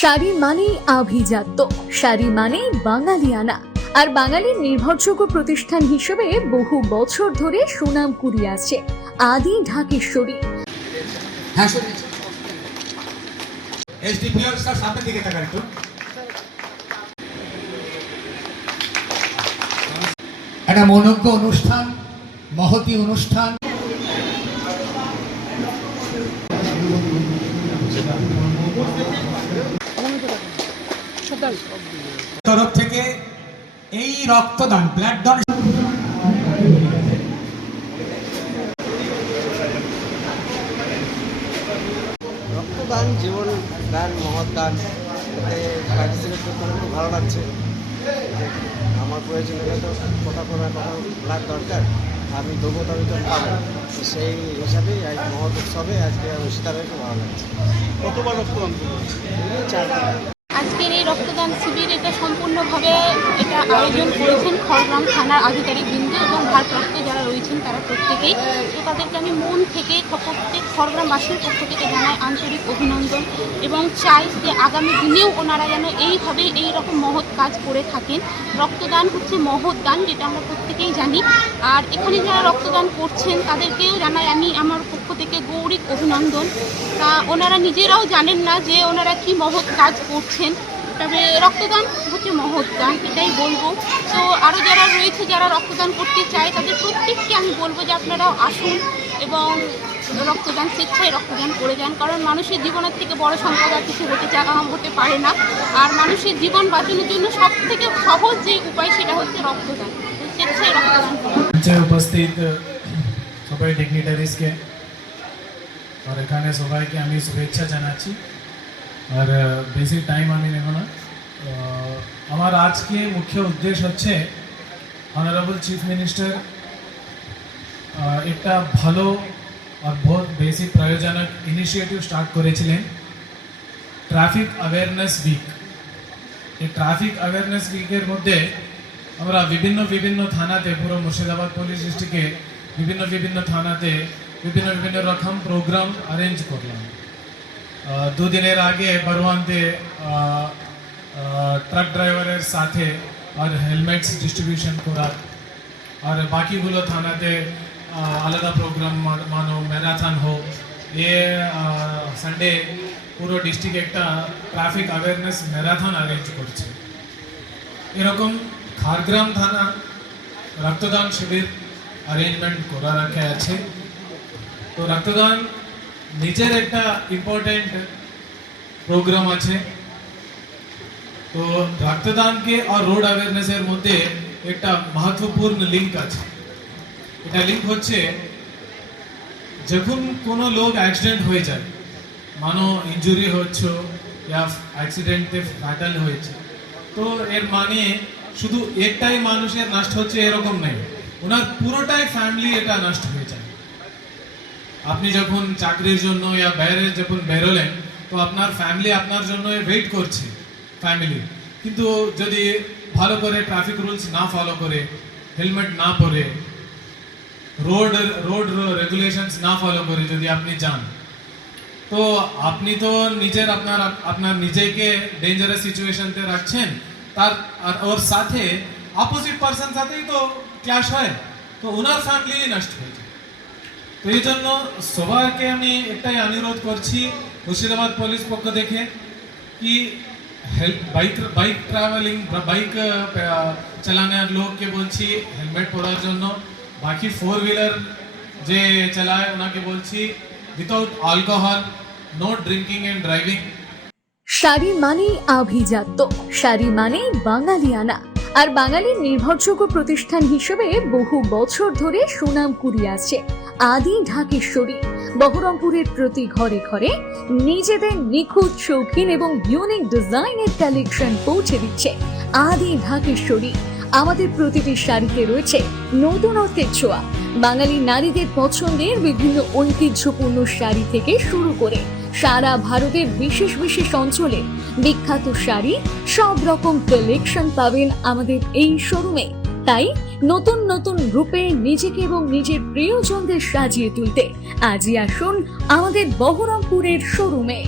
শাড়ি মানেই আভিজাত্য, শাড়ি মানেই বাঙালিয়ানা, আর বাঙালির নির্ভরযোগ্য প্রতিষ্ঠান হিসেবে বহু বছর ধরে সুনাম কুড়িয়ে আসছে আদি ঢাকেশ্বরী। একটা মনোজ্ঞ অনুষ্ঠান, মহতি অনুষ্ঠান। তরফ থেকে এই রক্তদান ব্লাড ডোনেশন রক্তদান জীবন দান, মহৎ দান, এতে পার্টিসিপেট করতে আমার খুব ভালো লাগছে। আমার প্রয়োজনীয় তো কোথাও ব্লাড দরকার, আমি দেবো তবে তো পাবো, সেই হিসাবেই আজ মহৎ উৎসবে আজকে অনুষ্ঠান হয়ে খুব ভালো লাগছে। কতবার রক্তদান করবেন? 4বার। আজকের এই রক্তদান শিবির এটা সম্পূর্ণভাবে আয়োজন করেছেন খড়গ্রাম থানার আধিকারিকবৃন্দ এবং ভারপ্রাপ্ত যারা রয়েছেন তারা প্রত্যেকেই। তো তাদেরকে আমি মন থেকে প্রত্যেক খড়গ্রামবাসীর পক্ষ থেকে জানাই আন্তরিক অভিনন্দন এবং চাই যে আগামী দিনেও ওনারা যেন এইভাবে এই রকম মহৎ কাজ করে থাকেন। রক্তদান হচ্ছে মহৎ দান, যেটা আমরা প্রত্যেকেই জানি। আর এখানে যারা রক্তদান করছেন তাদেরকেও জানাই আমি আমার পক্ষ থেকে গৌরব অভিনন্দন। তা ওনারা নিজেরাও জানেন না যে ওনারা কি মহৎ কাজ করছেন, তবে রক্তদান হচ্ছে মহৎ দান, এটাই বলবো। তো আরও যারা রয়েছে যারা রক্তদান করতে চায় তাদের প্রত্যেককে আমি বলবো যে আপনারাও আসুন এবং রক্তদান স্বেচ্ছায় রক্তদান করে যান, কারণ মানুষের জীবনের থেকে বড় সম্পদ আর কিছু হতে পারে না। আর মানুষের জীবন বাঁচানোর জন্য সব থেকে সহজ যে উপায় সেটা হচ্ছে রক্তদান, স্বেচ্ছায় রক্তদান করা। উপস্থিত সবাই ডিগনিটারিজকে আর এখানে সবাইকে আমি শুভেচ্ছা জানাচ্ছি। আর বেশি টাইম আমি নেব না। আমার আজকে মুখ্য উদ্দেশ্য হচ্ছে অনারেবল চিফ মিনিস্টার একটা ভালো আর বহুত বেশি প্রয়োজনক ইনিশিয়েটিভ স্টার্ট করেছিলেন, ট্রাফিক অ্যাওয়ারনেস উইক। এই ট্রাফিক অ্যাওয়ারনেস উইকের মধ্যে আমরা বিভিন্ন থানাতে, পুরো মুর্শিদাবাদ পুলিশ ডিস্ট্রিক্টে বিভিন্ন থানাতে বিভিন্ন রকম প্রোগ্রাম অ্যারেঞ্জ করলাম। 2 দিনের আগে বরওয়ানতে ট্রাক ড্রাইভারের সাথে আর হেলমেটস ডিস্ট্রিবিউশন করা, আর বাকিগুলো থানাতে আলাদা প্রোগ্রাম মানো ম্যারাথন হোক। এ সানডে পুরো ডিস্ট্রিক্ট একটা ট্রাফিক অ্যাওয়ারনেস ম্যারাথন অ্যারেঞ্জ করছে। এরকম খড়গ্রাম থানা রক্তদান শিবির অ্যারেঞ্জমেন্ট করা রাখা আছে। তো রক্তদান নিজের একটা ইম্পর্টেন্ট প্রোগ্রাম আছে। তো রক্তদানকে আর রোড অ্যাওয়ারনেসের মধ্যে একটা महत्वपूर्ण লিঙ্ক আছে। এটা লিঙ্ক হচ্ছে যখন কোনো লোক অ্যাক্সিডেন্ট হয়ে যায়, মানো ইনজুরি হচ্ছে या অ্যাক্সিডেন্টে ফ্যাটাল হয়েছে, তো এর মানে শুধু একটাই মানুষের নষ্ট হচ্ছে এরকম নেই, ওনার পুরোটাই ফ্যামিলি এটা নষ্ট হয়ে যায়। আপনি যখন চাকরির জন্য या বাইরে যখন বেরোলেন তো আপনার ফ্যামিলি আপনার জন্য ওয়েট করছে ফ্যামিলি, কিন্তু যদি ভালো করে ট্রাফিক রুলস না ফলো করে, হেলমেট না পরে, রোড রেগুলেশনস না ফলো করে যদি আপনি যান, তো আপনি তো আপনার নিজেকে ডেঞ্জারাস সিচুয়েশনতে রাখছেন, তার আর ওর সাথে অপোজিট পারসন সাথেই তো ক্ল্যাশ হয়, তো ওনার ফ্যামিলি নষ্ট হয়ে যায়। তো এই জন্য সবাইকে আমি একটাই অনুরোধ করছি মুর্শিদাবাদ পুলিশ পক্ষ থেকে কি বাইক ট্রাভেলিং বাইক চালানোর লোককে বলছি হেলমেট পরার জন্য, বাকি 4 হুইলার যে চালায় ওনাকে বলছি without alcohol, no drinking and driving. Sari মানেই আভিজাত্য, শাড়ি মানেই বাঙালিয়ানা, আর বাঙালির নির্ভরযোগ্য প্রতিষ্ঠান হিসেবে বহু বছর ধরে সুনাম কুড়িয়ে আসছে আদি ঢাকেশ্বরী। বহরমপুরের প্রতি ঘরে ঘরে নিজেদের নিখুঁত, শৌখিন এবং ইউনিক ডিজাইনের কালেকশন পৌঁছে দিচ্ছে আদি ঢাকেশ্বরী। আমাদের প্রতিটি শাড়িতে রয়েছে নতুনত্বের ছোঁয়া। বাঙালি নারীদের পছন্দের বিভিন্ন ঐতিহ্যপূর্ণ শাড়ি থেকে শুরু করে সারা ভারতের বিশেষ অঞ্চলে বিখ্যাত শাড়ি, সব রকম কালেকশন পাবেন আমাদের এই শোরুমে। তাই নতুন রূপে নিজেকে এবং নিজের প্রিয়জনদের সাজিয়ে তুলতে আজই আসুন আমাদের বহরমপুরের শোরুমে।